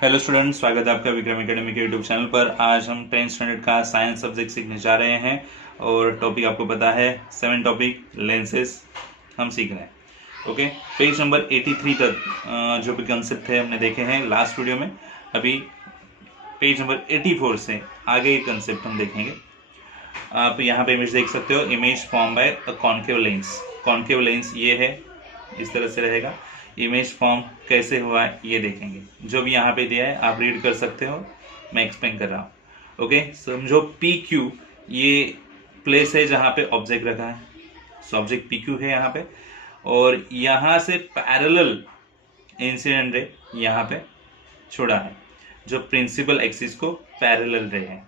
Hello student, स्वागत है आपका विक्रम एकेडमी के यूट्यूब चैनल पर। आज हम 10th स्टैंडर्ड का साइंस सब्जेक्ट सीखने जा रहे हैं और टॉपिक आपको पता है 7 टॉपिक लेंसेज हम सीख रहे हैं। ओके, पेज नंबर 83 तक जो भी कंसेप्ट थे हमने देखे हैं लास्ट वीडियो में। अभी पेज नंबर 84 से आगे के कंसेप्ट हम देखेंगे। आप यहाँ पे इमेज देख सकते हो, image form by a concave lens. Concave lens ये है, इस तरह से रहेगा। इमेज फॉर्म कैसे हुआ है ये देखेंगे। जो भी यहाँ पे दिया है आप रीड कर सकते हो, मैं एक्सप्लेन कर रहा हूँ। ओके, समझो पी क्यू ये प्लेस है जहाँ पे ऑब्जेक्ट रखा है। सो ऑब्जेक्ट पी क्यू है यहाँ पे, और यहाँ से पैरेलल इंसिडेंट रे यहाँ पे छोड़ा है, जो प्रिंसिपल एक्सिस को पैरेलल रे है।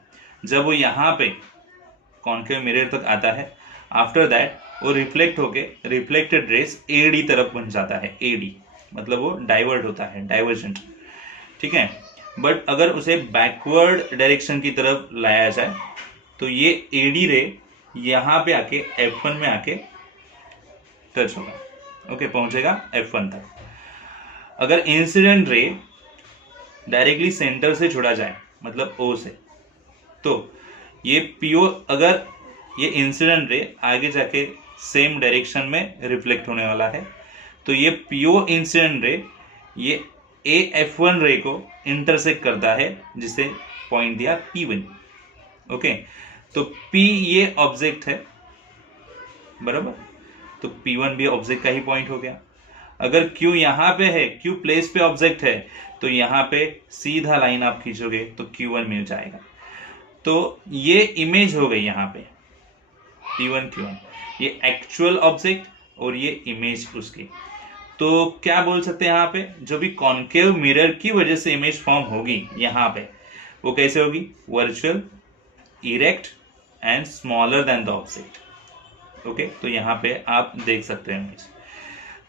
जब वो यहाँ पे कॉन्केव मिरर तक आता है, आफ्टर दैट वो रिफ्लेक्ट होके रिफ्लेक्टेड रेस एडी तरफ बन जाता है। एडी मतलब वो डाइवर्ट होता है, डाइवर्जेंट, ठीक है। बट अगर उसे बैकवर्ड डायरेक्शन की तरफ लाया जाए तो ये एडी रे यहाँ पे आके F1 में आके टच होगा। ओके, पहुंचेगा F1 तक। अगर इंसिडेंट रे डायरेक्टली सेंटर से छोड़ा जाए, मतलब O से, तो ये पीओ, अगर ये इंसिडेंट रे आगे जाके सेम डायरेक्शन में रिफ्लेक्ट होने वाला है, तो ये पीओ इंसिडेंट रे ये AF1 रे को इंटरसेक्ट करता है, जिसे पॉइंट दिया P1। ओके, तो P ये ऑब्जेक्ट है, बराबर, तो P1 भी ऑब्जेक्ट का ही पॉइंट हो गया। अगर Q यहाँ पे है, Q प्लेस पे ऑब्जेक्ट है, तो यहाँ पे सीधा लाइन आप खींचोगे तो Q1 मिल जाएगा। तो ये इमेज हो गई यहाँ पे P1 Q1, ये एक्चुअल ऑब्जेक्ट और ये इमेज उसकी। तो क्या बोल सकते हैं यहाँ पे, जो भी कॉन्केव मिरर की वजह से इमेज फॉर्म होगी यहाँ पे, वो कैसे होगी? Virtual, erect and smaller than the object. Okay, तो यहाँ पे आप देख सकते हैं इमेज।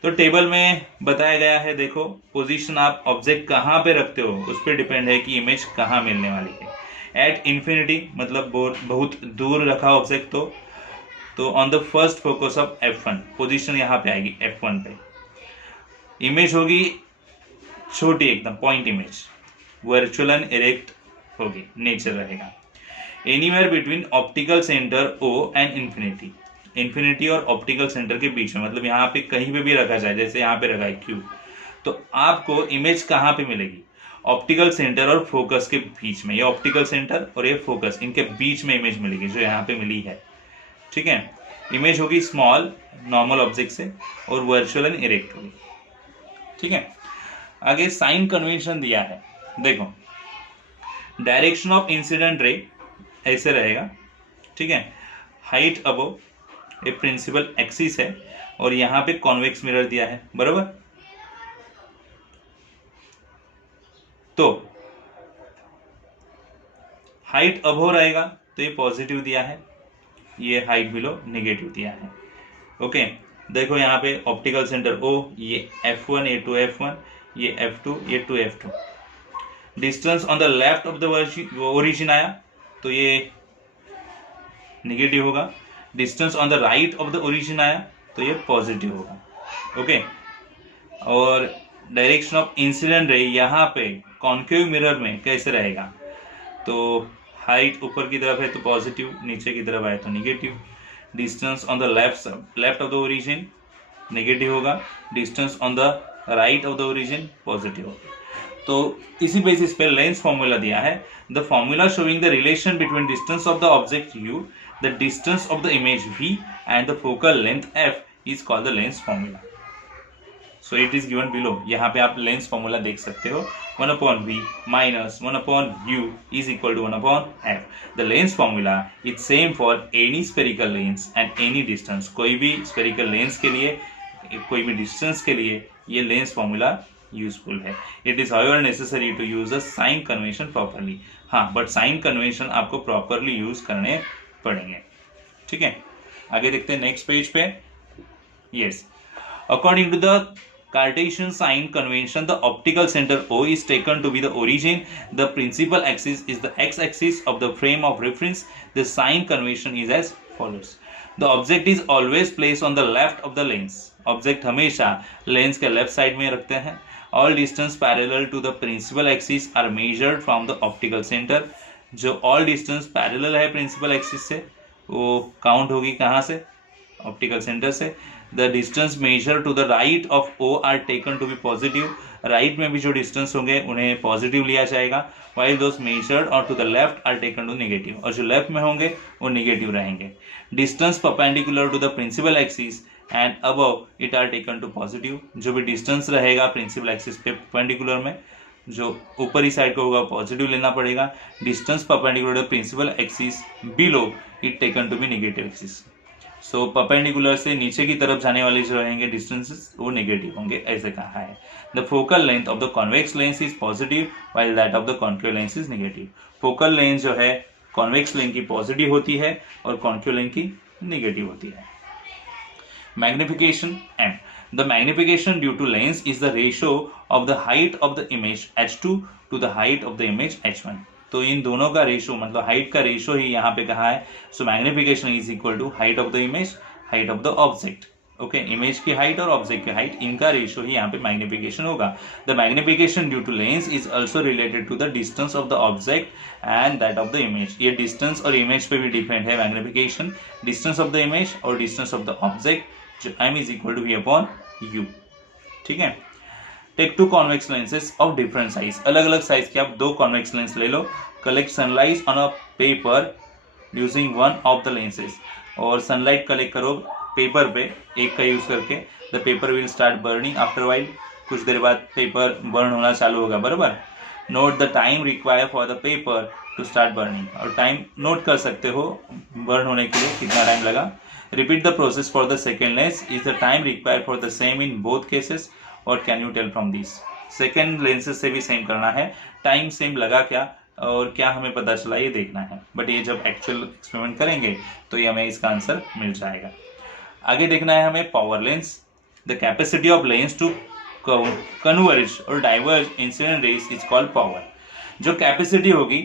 तो टेबल में बताया गया है, देखो पोजीशन आप ऑब्जेक्ट कहाँ पे रखते हो उस पर डिपेंड है कि इमेज कहाँ मिलने वाली है। एट इन्फिनिटी मतलब बहुत दूर रखा ऑब्जेक्ट, तो on the first focus of F1 position यहाँ पे आएगी F1 पे। इमेज होगी छोटी एकदम, point image, virtual and erect होगी, नेचर रहेगा। Anywhere between optical centre O and infinity, infinity और ऑप्टिकल सेंटर के बीच में, मतलब यहाँ पे कहीं पे भी रखा जाए, जैसे यहाँ पे रखा है Q, तो आपको इमेज कहाँ पे मिलेगी? ऑप्टिकल सेंटर और फोकस के बीच में। ये ऑप्टिकल सेंटर और ये फोकस, इनके बीच में इमेज मिलेगी, जो यहाँ पे मिली है, ठीक है। इमेज होगी स्मॉल, नॉर्मल ऑब्जेक्ट से, और वर्चुअल एंड इरेक्ट होगी, ठीक है। आगे साइन कन्वेंशन दिया है, देखो डायरेक्शन ऑफ इंसिडेंट रे ऐसे रहेगा, ठीक है। हाइट अबो ये प्रिंसिपल एक्सिस है, और यहाँ पे कॉन्वेक्स मिरर दिया है, बराबर। तो हाइट अबो रहेगा तो ये पॉजिटिव दिया है, ये हाइट बिलो नेगेटिव दिया है। ओके, देखो यहाँ पे ऑप्टिकल सेंटर O, ये F1, ये 2F1, ये F2, ये 2F2। Distance on the left of the origin आया तो ये नेगेटिव होगा। Distance on the right of the origin आया तो ये पॉजिटिव होगा। ओके, और डायरेक्शन ऑफ इंसिडेंट रे यहाँ पे कॉन्केव मिरर में कैसे रहेगा? तो हाइट ऊपर की तरफ है तो पॉजिटिव, नीचे की तरफ आए तो negative. Distance on the left of the origin negative होगा, distance on the right of the origin positive होगा। तो इसी बेसिस पे लेंस फॉर्मूला दिया है, the formula showing the relation between distance of the object U, the distance of the image V and the focal length F is called the lens formula. So it is given below. यहाँ पे आप lens formula देख सकते हो, 1/V minus 1/U is equal to 1/F. The lens formula is same for any spherical lens and any distance. कोई भी spherical lens के लिए, कोई भी distance के लिए ये लेंस फॉर्मूला यूजफुल है। It is however necessary to use the sign convention properly. हाँ, बट साइन कन्वेंशन आपको प्रॉपरली यूज करने पड़ेंगे, ठीक है। आगे देखते हैं नेक्स्ट पेज पे। Yes, according to the Cartesian sign convention, the optical center O is taken to be the origin. The principal axis is the x-axis of the frame of reference. The sign convention is as follows. The object is always placed on the left of the lens. Object हमेशा lens के left side में रखते हैं, all distance parallel to the principal axis are measured from the optical centre. जो all distance parallel है principal axis से वो count होगी कहाँ से, ऑप्टिकल सेंटर से। The distance measure to the right of O are taken to be positive. Right में भी जो डिस्टेंस होंगे उन्हें पॉजिटिव लिया जाएगा, while those measured और to the left are taken to negative, और जो लेफ्ट में होंगे वो नेगेटिव रहेंगे। Distance perpendicular to the principal axis and above it are taken to positive. जो भी डिस्टेंस रहेगा प्रिंसिपल एक्सिस पे परपेंडिकुलर में, जो ऊपरी साइड को होगा पॉजिटिव लेना पड़ेगा। Distance perpendicular to principal axis below it taken to be negative axis. So perpendicular से नीचे की तरफ जाने वाले जो रहेंगे डिस्टेंसेस वो नेगेटिव होंगे, ऐसे कहा है। The focal length of the convex lens is positive while that of the concave lens is negative. Focal length जो है कॉन्वेक्स लेंस की पॉजिटिव होती है और कॉन्केव लेंस की नेगेटिव होती है। Magnification M, the magnification due to lens is the ratio of the height of the image h2 to the height of the image h1। तो इन दोनों का रेशियो मतलब हाइट का रेशियो ही यहाँ पे कहा है। So magnification is equal to height of the image, height of the object. Okay, image की हाइट और ऑब्जेक्ट की हाइट, इनका रेशियो ही यहाँ पे मैग्निफिकेशन होगा। The magnification due to lens is also related to the distance of the object and that of the image. ये distance और इमेज पे भी डिपेंड है magnification, distance of the image और डिस्टेंस ऑफ द ऑब्जेक्ट, जो m is equal to v upon u। ठीक है। Take two convex lenses of different size, अलग अलग साइज के आप दो कॉन्वेक्स लेंस ले लो। Collect sunlight on a paper using one of the lenses, और सनलाइट कलेक्ट करो पेपर पे एक का यूज करके। The paper will start burning after while, कुछ देर बाद पेपर बर्न होना चालू होगा, बराबर। Note the time require for the paper to start burning, और टाइम नोट कर सकते हो बर्न होने के लिए कितना टाइम लगा। Repeat the process for the second lens, is the time require for the same in both cases, और can you tell from this. Second lenses से भी सेम करना है, टाइम सेम लगा क्या और क्या हमें पता चला ये देखना है, बट ये जब एक्चुअल एक्सपेरिमेंट करेंगे तो ये हमें इसका आंसर मिल जाएगा। आगे देखना है हमें power lens. The capacity of lens to converge और diverge incident rays is called power. जो कैपेसिटी होगी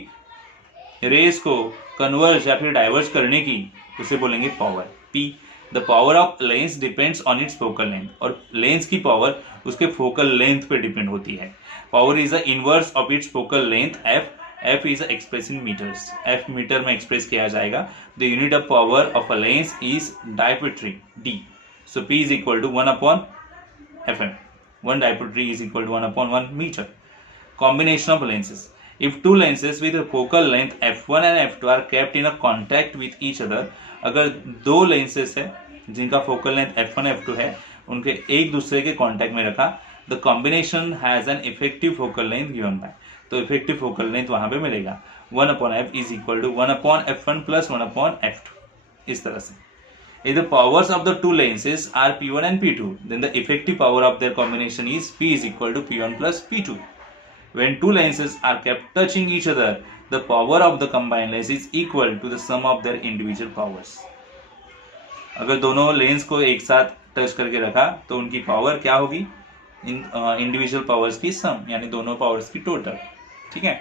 रेज को कन्वर्ज या फिर डाइवर्ज करने की उसे बोलेंगे power, P। The power of lens depends on its focal length, और लेंस की पावर उसके फोकल लेंथ पे डिपेंड होती है। Power is the inverse of its focal length F। F is expressed in meters, F metre में express किया जाएगा। The unit of power of a lens is dioptry, D. So P is equal to 1 upon Fm. 1 dioptry is equal to 1 upon 1 meter. Combination of lenses. If two lenses with a focal length f1 and f2 are kept in a contact with each other, अगर दो lenses है जिनका focal length f1 f2 है, उनके एक दूसरे के contact में रखा, the combination has an effective focal length given by, तो इफेक्टिव फोकल लेंथ वहां पे मिलेगा 1 upon f is equal to 1 upon f1 plus 1 upon f2, इस तरह से। If the powers of the two lenses are P1 and P2, then the effective power of their combination is P is equal to P1 plus P2. When two lenses are kept touching each other, the power of the combined lens is equal to the sum of their individual powers. अगर दोनों lens को एक साथ touch करके रखा तो उनकी power क्या होगी, इंडिविजुअल पावर्स की सम, यानी दोनों पावर्स की टोटल। ठीक है।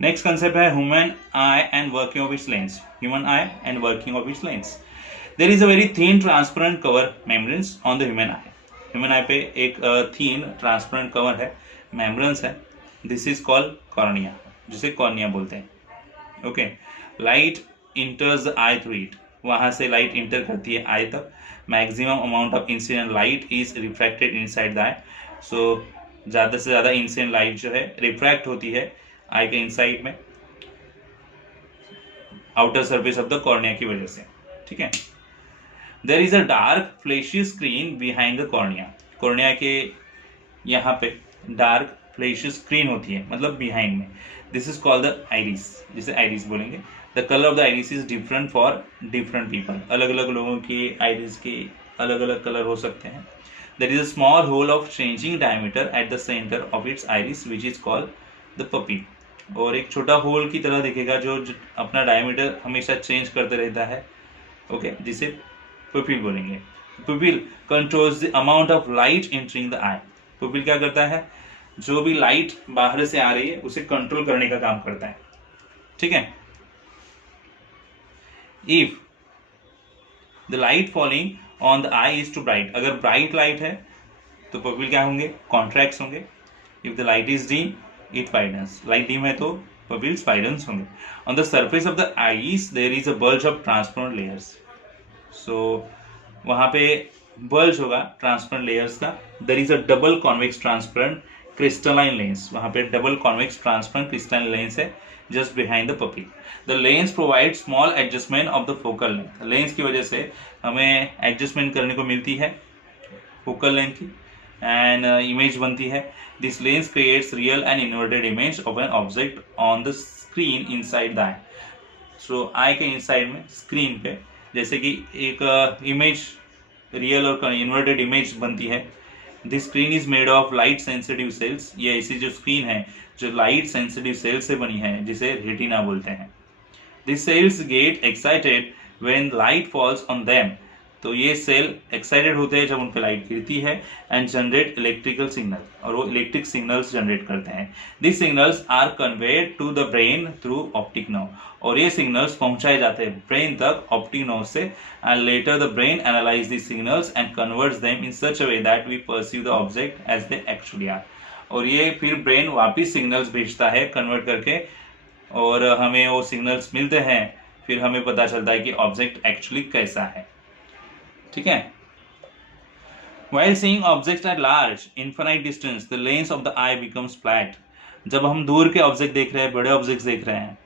नेक्स्ट कंसेप्ट है human eye and working of its lens. Human eye and working of its lens. There is a very thin transparent cover membranes on the human eye. Human eye पे एक thin transparent cover है, membranes है। This is called cornea, जिसे cornea बोलते हैं। Okay, light enters the eye through it, वहां से light enter करती है आई तक। Maximum amount of incident light is refracted inside the eye. So ज़्यादा से ज़्यादा इंसिडेंट लाइट जो है रिफ्रैक्ट होती है आई के इनसाइड में, outer surface of the cornea की वजह से। ठीक है। There is a dark flashy screen behind the cornea. Cornea के यहाँ पे डार्क फ्लैशी स्क्रीन होती है, मतलब बिहाइंड में। This is called the iris, जिसे आइरिस बोलेंगे। The colour of the iris is different for different people. अलग अलग लोगों की आइरिस के अलग अलग कलर हो सकते हैं। There is a small hole of changing diameter at the center of its iris, which is called the pupil. और एक छोटा होल की तरह दिखेगा जो अपना डायमीटर हमेशा चेंज करते रहता है, ओके, जिसे पुपिल बोलेंगे। Pupil controls the amount of light entering the I. Pupil क्या करता है, जो भी लाइट बाहर से आ रही है उसे कंट्रोल करने का काम करता है। ठीक है। If the light falling on the eye is too bright, अगर ब्राइट लाइट है तो पपिल क्या होंगे, कॉन्ट्रैक्ट्स होंगे। If the light is dim it widens, light dim है तो पपिल्स वाइडन्स होंगे। On the surface of the eyes there is a bulge of transparent layers, so वहां पे बल्ज होगा ट्रांसपेरेंट लेयर्स का। There is a double convex transparent crystalline lens, वहां पे double convex transparent crystalline lens है just behind the pupil. The lens provide small adjustment of the focal length, lens की वजह से हमें एडजस्टमेंट करने को मिलती है फोकल लेंथ की, एंड इमेज बनती है। This lens creates real and inverted image of an object on the screen inside the eye. So eye के इनसाइड में स्क्रीन पे जैसे कि एक इमेज रियल और इन्वर्टेड इमेज बनती है। This screen is made of light sensitive sales, ये ऐसी जो स्क्रीन है जो लाइट सेंसिटिव सेल्स से बनी है जिसे रेटिना बोलते हैं। This cells get excited when light falls on them, तो ये सेल एक्साइटेड होते हैं जब उन पर लाइट गिरती है, एंड जनरेट इलेक्ट्रिकल सिग्नल, और वो इलेक्ट्रिक सिग्नल्स जनरेट करते हैं। This signals are conveyed to the brain through optic nerve, और ये सिग्नल्स पहुंचाए जाते हैं ब्रेन तक ऑप्टिक नर्व से, and later the brain analyse this signals and converts them in such a way that we perceive the object as they actually are, और ये फिर ब्रेन वापिस सिग्नल्स भेजता है कन्वर्ट करके, और हमें वो सिग्नल्स मिलते हैं, फिर हमें पता चलता है कि ऑब्जेक्ट एक्चुअली कैसा है। ठीक है। While seeing objects at large, infinite distance, the lens of the eye becomes flat. जब हम दूर के ऑब्जेक्ट देख रहे हैं, बड़े ऑब्जेक्ट्स देख रहे हैं,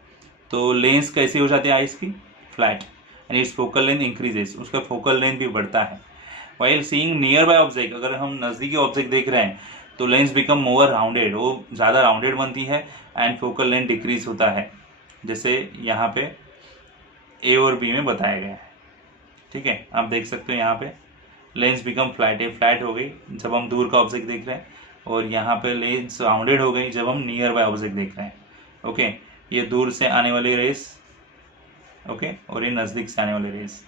तो लेंस कैसी हो जाती है आईज की, flat, and it's focal length increases, उसका फोकल लेंथ भी बढ़ता है। While seeing nearby ऑब्जेक्ट, अगर हम नजदीकी ऑब्जेक्ट देख रहे हैं तो लेंस बिकम मोर राउंडेड, वो ज़्यादा राउंडेड बनती है, एंड फोकल लेंथ डिक्रीज होता है, जैसे यहाँ पे ए और बी में बताया गया है। ठीक है, आप देख सकते हो यहाँ पे लेंस बिकम फ्लैट, है फ्लैट हो गई जब हम दूर का ऑब्जेक्ट देख रहे हैं, और यहाँ पे लेंस राउंडेड हो गई जब हम नियर बाय ऑब्जेक्ट देख रहे हैं। ओके, ये दूर से आने वाली रेस, ओके, और ये नजदीक से आने वाली rays.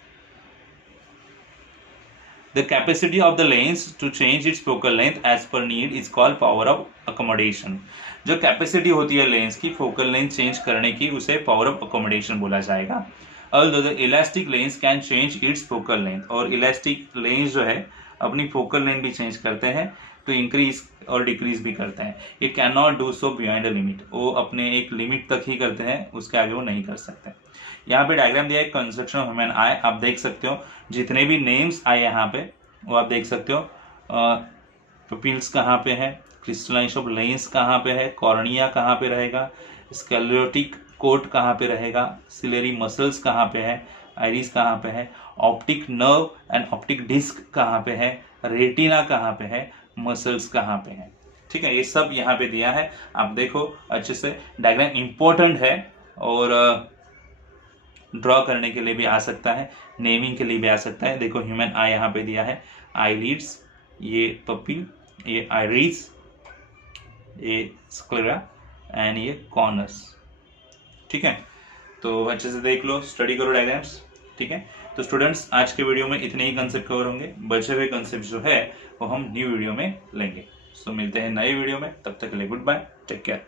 The capacity of the lens to change its focal length as per need is called power of accommodation. जो कैपेसिटी होती है लेंस की फोकल लेंथ चेंज करने की, उसे पावर ऑफ अकोमोडेशन बोला जाएगा। Although the elastic lens can change its focal length, और इलास्टिक लेंस जो है अपनी फोकल लेंथ भी चेंज करते हैं, तो इंक्रीज और डिक्रीज भी करते हैं। It can not do so beyond a limit, वो अपने एक लिमिट तक ही करते हैं, उसके आगे वो नहीं कर सकते। यहाँ पे डायग्राम दिया है कंस्ट्रक्शन ऑफ ह्यूमन आई, आप देख सकते हो जितने भी नेम्स आए यहाँ पे वो आप देख सकते हो। पपिल्स कहाँ पे है, क्रिस्टलाइन ऑफ लेंस कहाँ पे है, कॉर्निया कहाँ पे रहेगा, स्क्लेरोटिक कोट कहाँ पे रहेगा, सिलेरी मसल्स कहाँ पे है, आइरिस कहाँ पे है, optic nerve and optic disc कहाँ पे है, रेटिना कहाँ पे है, मसल्स कहाँ पे है। ठीक है, ये सब यहाँ पे दिया है, आप देखो अच्छे से। डायग्राम इंपॉर्टेंट है और ड्रॉ करने के लिए भी आ सकता है, नेमिंग के लिए भी आ सकता है। देखो ह्यूमन आई यहाँ पे दिया है, आईलिड्स, ये पपिल, ये आइरिस, ये स्क्लेरा एंड ये कॉर्नस। ठीक है, तो अच्छे से देख लो, स्टडी करो डायग्राम्स। ठीक है, तो स्टूडेंट्स आज के वीडियो में इतने ही कंसेप्ट कवर होंगे, बचे हुए कंसेप्ट जो है वो हम न्यू वीडियो में लेंगे। सो मिलते हैं नए वीडियो में, तब तक के लिए गुड बाय, टेक केयर।